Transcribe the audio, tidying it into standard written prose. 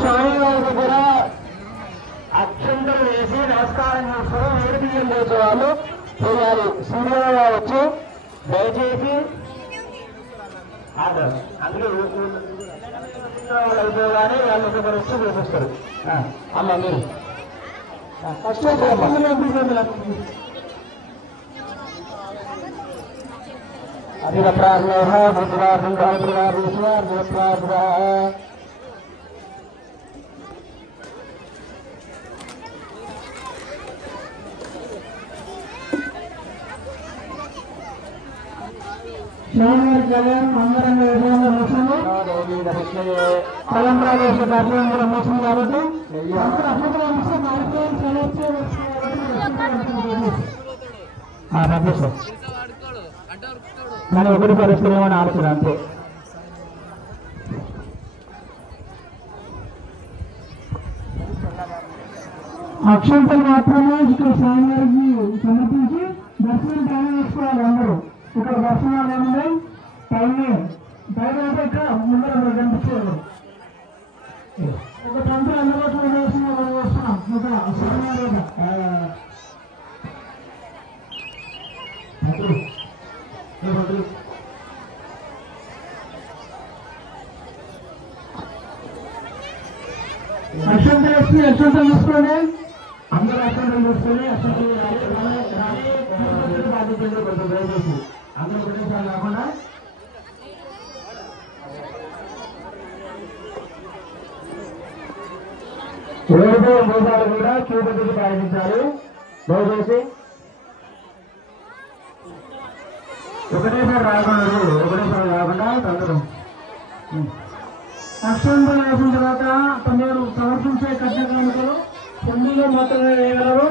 స్వామివారి దగ్గర అక్షంతలు వేసి నమస్కారం చేసుకోవడం ఏడు బియ్యం పోసే వాళ్ళు చేయాలి. సూర్యుడు కావచ్చు, దయచేసి అందులో వాళ్ళు అయిపోగానే వాళ్ళ దగ్గర వచ్చి చూపిస్తారు. అమ్మ మీరు ఫస్ట్ అధిక తలంబ్రాలేసే దర్శనం మోసం కాబట్టి మనం ఒకటి పరిస్థితులేమని ఆలోచన అంతే. అక్షంతలు మాత్రమే ఇక్కడ స్వామివారికి సమర్పించి దర్శనం టైం వేసుకోవాలి. అందరూ ఇక్కడ దర్శనాలు ఏమున్నాయి పైన ఇక్కడ ముందర కనిపించేవారు ఒక తంత్రి అందుబాటులో వస్తున్నాం ఒక అక్షంతలు వచ్చి అక్షంతలు చూసుకొని అందరూ అక్షంతలు చూసుకొని అక్షంతలు బాధ్యతలు కొంచెం దయచేసి అందరూ ప్రదేశాలు కాకుండా ఏడు మోసాలు కూడా చూపెట్టుకు ప్రయత్నించాలి. దయచేసి ఒకటేసారి రాకుండా అందరూ అక్షంతలు వేసిన తర్వాత కొందరు సమర్పించే కట్ట కానుకలు పొందిలో మాత్రమే వేయగలరు.